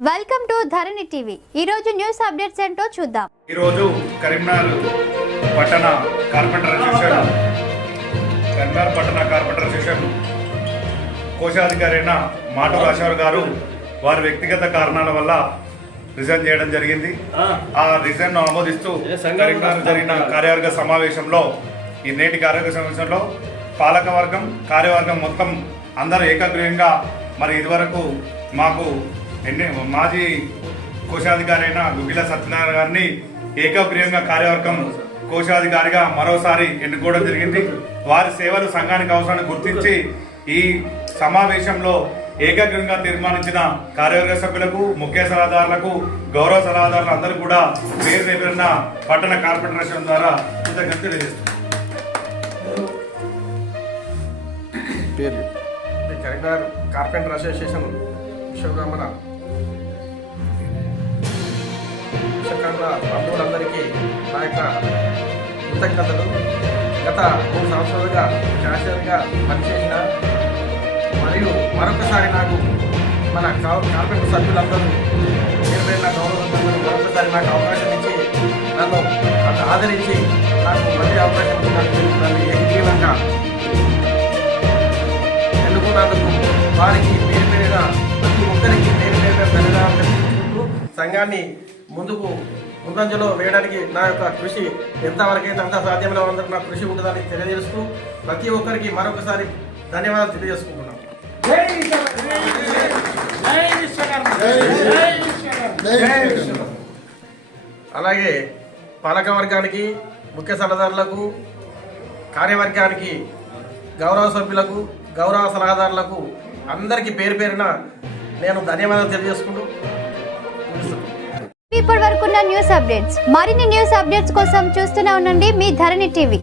Welcome to Dharani TV. ఈ రోజు news updates ఏంటో చూద్దాం. ఈ రోజు కరీంనగర్ పట్టణ కార్పెంటర్ అసోసియేషన్ కోశాధికారి అయిన మాటు రాశారు గారు వారి వ్యక్తిగత కారణాల వల్ల రిజైన్ చేయడం జరిగింది. ఆ రిజైన్ ఆమోదిస్తూ కరీంనగర్ జరిగిన కార్యవర్గ సమావేశంలో ఈ నేటి కార్యవర్గ సమావేశంలో పాలకవర్గం కార్యవర్గం మొత్తం అందరూ ఏకగ్రీవంగా మరి ఇదివరకు మాకు మాజీ కోశాధికారి అయిన గుగ్గిల సత్యనారాయణ గారిని ఏకగ్రీవంగా కార్యవర్గం కోశాధికారిగా మరోసారి ఎన్నుకోవడం జరిగింది. వారి సేవలు సంఘానికి అవసరాన్ని గుర్తించి ఈ సమావేశంలో ఏకగ్రీవంగా తీర్మానించిన కార్యవర్గ సభ్యులకు, ముఖ్య సలహాదారులకు, గౌరవ సలహాదారులు అందరూ కూడా పేరున పట్టణ కార్పొరేటర్ అసోసియేషన్ ద్వారా కృతజ్ఞతలు తెలియజేస్తున్నారు. కరీంనగర్ కార్పెంటర్ అసోసియేషన్ విశ్వకర్మల బంధువులందరికీ నా యొక్క కృతజ్ఞతలు. గత 3 సంవత్సరాలుగా క్యాషియర్గా పనిచేసిన మరియు మరొకసారి నాకు మన కార్పెంటర్ సభ్యులందరూ పేరుపైన గౌరవంతో మరొకసారి నాకు అవకాశం ఇచ్చి నన్ను ఆదరించి నాకు మళ్ళీ అవకాశం ఇచ్చినందుకు నన్ను ఏకీవంగా ఎన్నుకున్నందుకు వారికి పేరుపైన ప్రతి ఒక్కరికి పేరుపైన ధన్యవాదాలు తెలుపుకుంటూ సంఘాన్ని ముందంజలో వేయడానికి నా యొక్క కృషి ఎంతవరకైతే అంత సాధ్యమైన అందరూ నా కృషి ఉంటుందని తెలియజేస్తూ ప్రతి ఒక్కరికి మరొకసారి ధన్యవాదాలు తెలియజేసుకుంటున్నాను. అలాగే పాలక వర్గానికి, ముఖ్య సలహాదారులకు, కార్యవర్గానికి, గౌరవ సభ్యులకు, గౌరవ సలహాదారులకు అందరికీ పేరున నేను ధన్యవాదాలు తెలియజేసుకుంటూ ఇప్పటి వరకు న్యూస్ అప్డేట్స్. మరిన్ని న్యూస్ అప్డేట్స్ కోసం చూస్తూనే ఉండండి మీ ధరణి టీవీ.